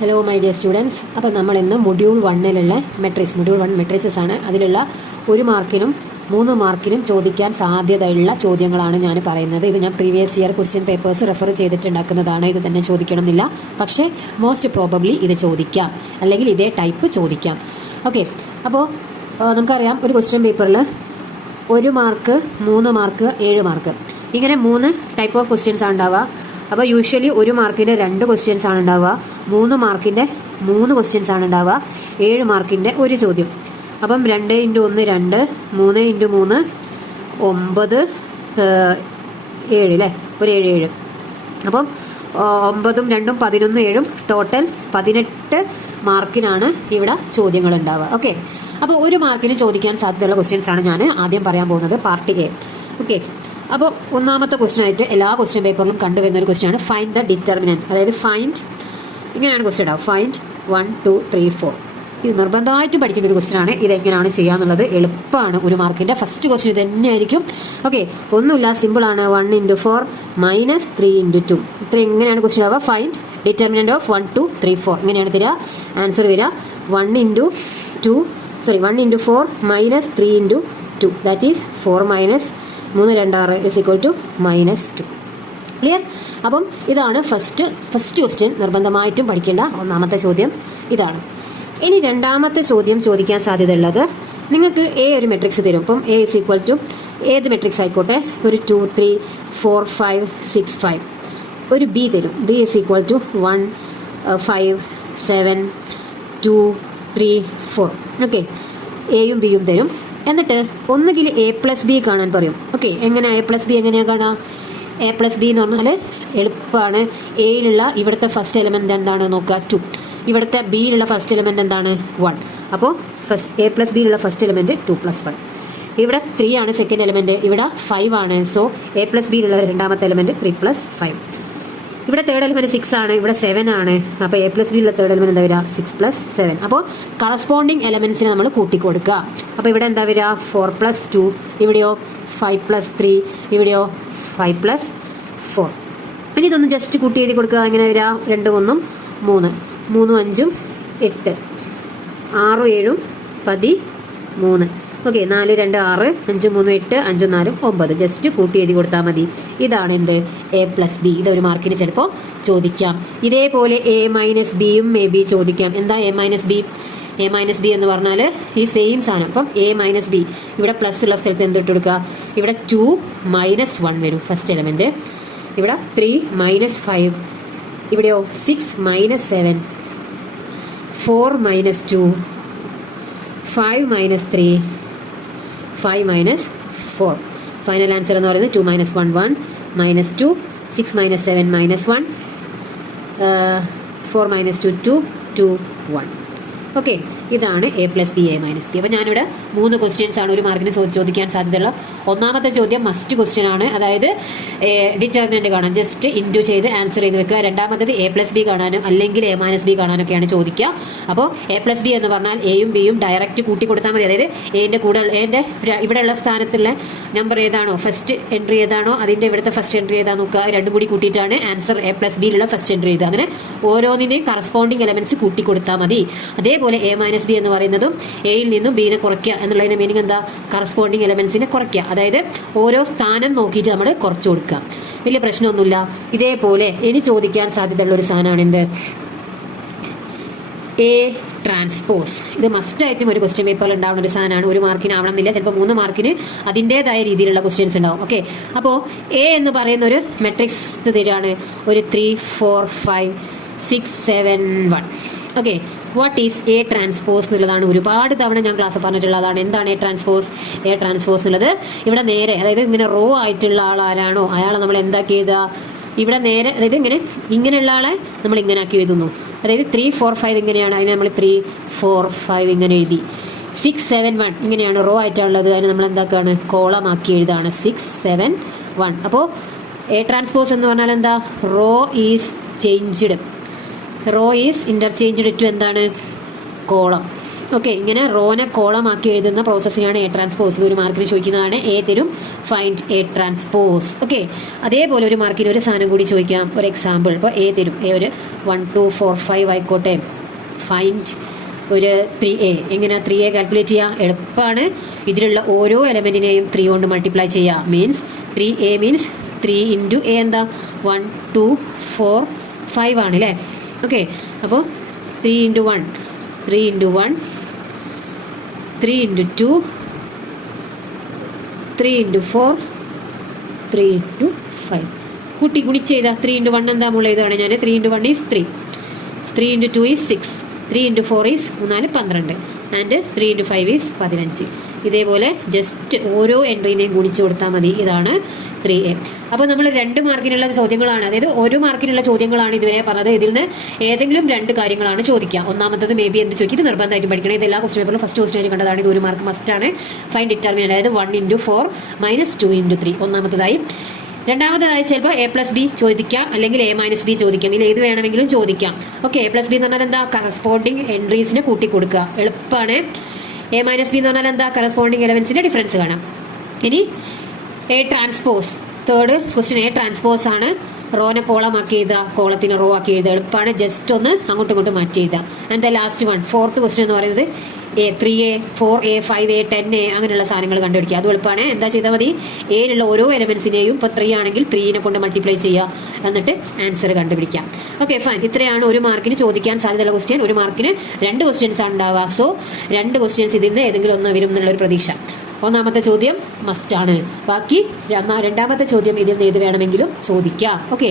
Hello my dear students. അപ്പോൾ നമ്മൾ ഇന്ന് മൊഡ്യൂൾ 1 മൊഡ്യൂൾ 1 മെട്രിക്സസ് ആണ്. അതിലുള്ള 1 മാർക്കിനും 3 മാർക്കിനും ചോദിക്കാൻ സാധ്യതയുള്ള ചോദ്യങ്ങളാണ് ഞാൻ പറയുന്നത്. ഇത് ഞാൻ previous year question papers refer ചെയ്തിട്ടുണ്ടാക്കുന്നതാണ്. ഇത് തന്നെ ചോദിക്കണമെന്നില്ല, പക്ഷേ മോസ്റ്റ് പ്രോബബ്ലി ഇത് ചോദിക്കാം, അല്ലെങ്കിൽ ഇതേ ടൈപ്പ് ചോദിക്കാം. ഓക്കെ, അപ്പോൾ നമുക്കറിയാം ഒരു ക്വസ്റ്റ്യൻ പേപ്പറിൽ 1 മാർക്ക്, 3 മാർക്ക്, 7 മാർക്ക്, ഇങ്ങനെ 3 ടൈപ്പ് ഓഫ് ക്വസ്റ്റ്യൻസ് ആണ് ഉണ്ടാവുക. അപ്പോൾ യൂഷ്വലി 1 മാർക്കിൻ്റെ 2 ക്വസ്റ്റ്യൻസ് ആണ് ഉണ്ടാവുക, 3 മാർക്കിൻ്റെ 3 ക്വസ്റ്റ്യൻസ് ആണ് ഉണ്ടാവുക, 7 മാർക്കിൻ്റെ 1 ചോദ്യം. അപ്പം 2 × 1 2, 3 × 3 9, 7 അല്ലേ, ഒരു 7. അപ്പം 9ഉം 2ഉം 11, 7ഉം ടോട്ടൽ 18 മാർക്കിനാണ് ഇവിടെ ചോദ്യങ്ങൾ ഉണ്ടാവുക. ഓക്കെ, അപ്പോൾ 1 മാർക്കിന് ചോദിക്കാൻ സാധ്യതയുള്ള ക്വസ്റ്റ്യൻസ് ആണ് ഞാൻ ആദ്യം പറയാൻ പോകുന്നത്, പാർട്ട് എ. ഓക്കെ, അപ്പോൾ ഒന്നാമത്തെ ക്വസ്റ്റ്യൻ ആയിട്ട് എല്ലാ ക്വസ്റ്റ്യൻ പേപ്പറിലും കണ്ടുവരുന്ന ഒരു ക്വസ്റ്റ്യൻ ആണ് ഫൈൻഡ് ദ ഡിറ്റർമിനൻറ്റ്. അതായത് ഇങ്ങനെയാണ് ക്വസ്റ്റ്യൻ ഉണ്ടാവും, ഫൈൻഡ് 1 2 3 4. ഇത് നിർബന്ധമായിട്ടും പഠിക്കേണ്ട ഒരു ക്വസ്റ്റ്യൻ ആണ്. ഇതെങ്ങനെയാണ് ചെയ്യാന്നുള്ളത് എളുപ്പമാണ്. 1 മാർക്കിൻ്റെ ഫസ്റ്റ് ക്വസ്റ്റ്യൻ ഇത് തന്നെയായിരിക്കും. ഓക്കെ, ഒന്നുമില്ല, സിമ്പിളാണ്. 1 × 4 - 3 × 2. ഇത്ര എങ്ങനെയാണ് ക്വസ്റ്റ്യൻ ആവുക? Find determinant of 1 2 3 4. ഇങ്ങനെയാണ് തരിക. ആൻസർ വരിക 1 × 4 - 3 × 2. That is 4 - 3 2 6 -2. ക്ലിയർ? അപ്പം ഇതാണ് ഫസ്റ്റ് ക്വസ്റ്റ്യൻ. നിർബന്ധമായിട്ടും പഠിക്കേണ്ട ഒന്നാമത്തെ ചോദ്യം ഇതാണ്. ഇനി രണ്ടാമത്തെ ചോദ്യം ചോദിക്കാൻ സാധ്യതയുള്ളത്, നിങ്ങൾക്ക് എ ഒരു മെട്രിക്സ് തരും. അപ്പം എ = ഏത് മെട്രിക്സ് ആയിക്കോട്ടെ, ഒരു 2 3 4 5 6 5. ഒരു ബി തരും, ബി = 1 5 7 2 3 4. ഓക്കെ, എയും ബിയും തരും. എന്നിട്ട് ഒന്നുകിൽ A+B കാണാൻ പറയും. ഓക്കെ, എങ്ങനെ A+B എങ്ങനെയാണ് കാണാം? A+B എന്ന് പറഞ്ഞാൽ എളുപ്പമാണ്. എയിലുള്ള ഇവിടുത്തെ ഫസ്റ്റ് എലിമെൻ്റ് എന്താണ് നോക്കുക, 2. ഇവിടുത്തെ ബിയിലുള്ള ഫസ്റ്റ് എലിമെൻ്റ് എന്താണ്, 1. അപ്പോൾ A+Bയിലുള്ള ഫസ്റ്റ് എലിമെൻറ്റ് 2 + 1. ഇവിടെ 3 ആണ് സെക്കൻഡ് എലിമെൻറ്റ്, ഇവിടെ 5 ആണ്. സോ A+Bയിലുള്ള രണ്ടാമത്തെ എലിമെൻറ്റ് 3 + 5. ഇവിടെ തേർഡ് എലിമെൻറ്റ് 6 ആണ്, ഇവിടെ 7 ആണ്. അപ്പോൾ A+Bയിലുള്ള തേർഡ് എലിമെൻറ്റ് എന്താ വരിക, 6 + 7. അപ്പോൾ കറസ്പോണ്ടിങ് എലമെൻസിനെ നമ്മൾ കൂട്ടിക്കൊടുക്കുക. അപ്പോൾ ഇവിടെ എന്താ വരിക, 4 + 2. ഇവിടെയോ 5 + 3. ഇവിടെയോ 5 + 4. ഇനി ഇതൊന്ന് ജസ്റ്റ് കൂട്ടി എഴുതി കൊടുക്കുക. എങ്ങനെ വരിക, 2 1 3, 3 5 8, 6 7 13. ഓക്കെ, 4 2 6, 5 3 8, 5 4 9. ജസ്റ്റ് കൂട്ടി എഴുതി കൊടുത്താൽ മതി. ഇതാണ് എന്ത്, A+B. ഇതൊരു മാർക്കിന് ചിലപ്പോൾ ചോദിക്കാം. ഇതേപോലെ A-Bയും മേ ബി ചോദിക്കാം. എന്താ A-B? A-B എന്ന് പറഞ്ഞാൽ ഈ സെയിം സാധനം. അപ്പം A-B ഇവിടെ പ്ലസ് ഉള്ള സ്ഥലത്ത് എന്തിട്ട് കൊടുക്കുക, ഇവിടെ 2 - 1 വരും ഫസ്റ്റ് എലിമെൻറ്റ്. ഇവിടെ 3 - 5. ഇവിടെയോ 6 - 7, 4 - 2, 5 - 3, 5 - 4. ഫൈനൽ ആൻസർ എന്ന് പറയുന്നത് 2 - 1 1 -2, 6 - 7 -1, 4 - 2 2 2 1. ഓക്കെ, ഇതാണ് A+B A-B. അപ്പോൾ ഞാനിവിടെ 3 ക്വസ്റ്റ്യൻസ് ആണ് 1 മാർക്കിന് ചോദിക്കാൻ സാധ്യതയുള്ള. ഒന്നാമത്തെ ചോദ്യം മസ്റ്റ് ക്വസ്റ്റ്യൻ ആണ്, അതായത് ഡിറ്റർമിനൻറ്റ് കാണാൻ ജസ്റ്റ് ഇൻറ്റു ചെയ്ത് ആൻസർ ചെയ്ത് വെക്കുക. രണ്ടാമത്തത് A+B കാണാനും അല്ലെങ്കിൽ A-B കാണാനൊക്കെയാണ് ചോദിക്കുക. അപ്പോൾ A+B എന്ന് പറഞ്ഞാൽ എയും ബിയും ഡയറക്റ്റ് കൂട്ടി കൊടുത്താൽ മതി. അതായത് എൻ്റെ കൂടെ എൻ്റെ ഇവിടെയുള്ള സ്ഥാനത്തുള്ള നമ്പർ ഏതാണോ, ഫസ്റ്റ് എൻട്രി ഏതാണോ, അതിൻ്റെ ഇവിടുത്തെ ഫസ്റ്റ് എൻട്രി ഏതാണെന്ന് നോക്കുക. രണ്ടും കൂടി കൂട്ടിയിട്ടാണ് ആൻസർ A+Bയിലുള്ള ഫസ്റ്റ് എൻട്രി ചെയ്ത്. അങ്ങനെ ഓരോന്നിനെയും കറസ്പോണ്ടിങ് എലമെൻറ്റ്സ് കൂട്ടി കൊടുത്താൽ മതി. അതേപോലെ A-B എന്ന് പറയുന്നതും എയിൽ നിന്നും ബിനെ കുറയ്ക്കുക എന്നുള്ളതിന്റെ മീനിങ് എന്താ, കറസ്പോണ്ടിങ് എലമെൻസിനെ കുറയ്ക്കുക. അതായത് ഓരോ സ്ഥാനം നോക്കിയിട്ട് നമ്മൾ കുറച്ച് കൊടുക്കുക. വലിയ പ്രശ്നമൊന്നുമില്ല. ഇതേപോലെ ഇനി ചോദിക്കാൻ സാധ്യതയുള്ള ഒരു സാധനമാണ് എന്ത്, A-T. ഇത് മസ്റ്റായിട്ടും ഒരു ക്വസ്റ്റ്യൻ പേപ്പറിൽ ഉണ്ടാവുന്ന ഒരു സാധനമാണ്. 1 മാർക്കിന് ആവണമെന്നില്ല, ചിലപ്പോൾ 3 മാർക്കിന് അതിൻ്റെതായ രീതിയിലുള്ള ക്വസ്റ്റ്യൻസ് ഉണ്ടാവും. ഓക്കെ, അപ്പോൾ A എന്ന് പറയുന്ന ഒരു മെട്രിക്സ് തരികയാണ്, ഒരു 3 4 5 6 7 1. ഓക്കെ, വാട്ട് ഈസ് A-T എന്നുള്ളതാണ് ഒരുപാട് തവണ ഞാൻ ക്ലാസ് പറഞ്ഞിട്ടുള്ളതാണ്. എന്താണ് A-T എന്നുള്ളത്? ഇവിടെ നേരെ, അതായത് ഇങ്ങനെ റോ ആയിട്ടുള്ള ആൾ ആരാണോ അയാളെ നമ്മൾ എന്താക്കി എഴുതുക, ഇവിടെ നേരെ, അതായത് ഇങ്ങനെയുള്ള ആളെ നമ്മൾ ഇങ്ങനെ ആക്കി എഴുതുന്നു. അതായത് 3 4 5 ഇങ്ങനെയാണ്, അതിനെ നമ്മൾ 3 4 5 ഇങ്ങനെ എഴുതി. 6 7 1 ഇങ്ങനെയാണ് റോ ആയിട്ടുള്ളത്, അതിനെ നമ്മൾ എന്താക്കുകയാണ്, കോളം ആക്കി എഴുതാണ് 6 7 1. അപ്പോൾ A-T എന്ന് പറഞ്ഞാൽ എന്താ, റോ ഈസ് ഇന്റർചേഞ്ച്ഡ് ടു എന്താണ്, കോളം. ഓക്കെ, ഇങ്ങനെ റോനെ കോളമാക്കി എഴുതുന്ന പ്രോസസ്സിനാണ് എ ട്രാൻസ്പോസ്. ഇത് ഒരു മാർക്കിന് ചോദിക്കുന്നതാണ്. എ തരും, ഫൈൻഡ് എ ട്രാൻസ്പോസ്. ഓക്കെ, അതേപോലെ ഒരു മാർക്കിന് ഒരു സാധനം കൂടി ചോദിക്കാം, ഒരു എക്സാമ്പിൾ. ഇപ്പോൾ എ തരും, എ ഒരു 1 2 4 5 ആയിക്കോട്ടെ. ഫൈൻഡ് ഒരു 3a. എങ്ങനെയാണ് 3a കാൽക്കുലേറ്റ് ചെയ്യുക? എളുപ്പമാണ്. ഇതിലുള്ള ഓരോ എലമെന്റിനെയും 3 കൊണ്ട് മൾട്ടിപ്ലൈ ചെയ്യുക. Means 3a means 3 into A എന്താ 1 2 4 5 ആണ് അല്ലേ? ഓക്കെ, അപ്പോൾ 3 into 1 3 into 1 3 into 2 3 into 4 3 into 5 കൂട്ടി ഗുണിച്ച് ചെയ്താൽ 3 ഇൻറ്റു 1 എന്താ മുള്ള ഇതാണ് ഞാൻ. 3 into 1 is 3, 3 into 2 is 6, 3 into 4 is 4 12 and 3 into 5 is 15. ഇതേപോലെ ജസ്റ്റ് ഓരോ എൻട്രീനെയും ഗുണിച്ചു കൊടുത്താൽ മതി. ഇതാണ് 3a. അപ്പോൾ നമ്മൾ 2 മാർക്കിനുള്ള ചോദ്യങ്ങളാണ്, അതായത് 1 മാർക്കിനുള്ള ചോദ്യങ്ങളാണ് ഇതുവരെ പറഞ്ഞത്. ഇതിൽ നിന്ന് ഏതെങ്കിലും 2 കാര്യങ്ങളാണ് ചോദിക്കുക. ഒന്നാമത്തത് മേ ബി എന്ത് ചോദിക്കും, ഇത് നിർബന്ധമായിട്ടും പഠിക്കണം. ഇത് എല്ലാ ക്വസ്റ്റ്യൻ പേപ്പറിലും ഫസ്റ്റ് ക്വസ്റ്റ്യൻ ആയിട്ട് കണ്ടതാണ്. ഇത് 1 മാർക്ക് മസ്റ്റാണ്. ഫൈൻ ഡിറ്റർമിൻ, അതായത് 1 ഇൻറ്റു 4 മൈനസ് 2 ഇൻറ്റു 3 ഒന്നാമത്തതായി. രണ്ടാമതായി ചിലപ്പോൾ a+b ചോദിക്കാം, അല്ലെങ്കിൽ a-b ചോദിക്കാം. ഇതിൽ ഏത് വേണമെങ്കിലും ചോദിക്കാം. ഓക്കെ, a+b എന്ന് പറഞ്ഞാൽ എന്താ? കറസ്പോണ്ടിങ് എൻട്രീസിനെ കൂട്ടി കൊടുക്കുക. എളുപ്പമാണ്. a-b എന്ന് പറഞ്ഞാൽ എന്താ? കറസ്പോണ്ടിങ് എലമെന്റ്സിന്റെ ഡിഫറൻസ് കാണാം. ഇനി A transpose, third question A transpose ആണ്. റോനെ കോളമാക്കി എഴുതുക, കോളത്തിന് റോ ആക്കി എഴുതുക. എളുപ്പമാണ്. ജസ്റ്റ് ഒന്ന് അങ്ങോട്ടും ഇങ്ങോട്ടും മാറ്റി എഴുതുക. And the last one, fourth question എന്ന് പറയുന്നത് A 3a 4a 5a 10a അങ്ങനെയുള്ള സാധനങ്ങൾ കണ്ടുപിടിക്കുക. അത് എളുപ്പമാണ്. എന്താ ചെയ്താൽ മതി? എയിലുള്ള ഓരോ എലമെന്റ്സിനെയും ഇപ്പോൾ 3 ആണെങ്കിൽ 3നെ കൊണ്ട് മൾട്ടിപ്ലൈ ചെയ്യുക, എന്നിട്ട് ആൻസർ കണ്ടുപിടിക്കാം. Okay, fine. ഇത്രയാണ് 1 മാർക്കിന് ചോദിക്കാൻ സാധ്യതയുള്ള ക്വസ്റ്റ്യൻ. 1 മാർക്കിന് 2 ക്വസ്റ്റ്യൻസ് ആണ് ഉണ്ടാവുക. സോ 2 ക്വസ്റ്റ്യൻസ് ഇതിൽ നിന്ന് ഏതെങ്കിലും ഒന്ന് വരും എന്നുള്ളൊരു പ്രതീക്ഷ. ഒന്നാമത്തെ ചോദ്യം മസ്റ്റ് ആണ്. ബാക്കി രണ്ടാമത്തെ ചോദ്യം ഇതിൽ നിന്ന് ഏത് വേണമെങ്കിലും ചോദിക്കാം. ഓക്കെ.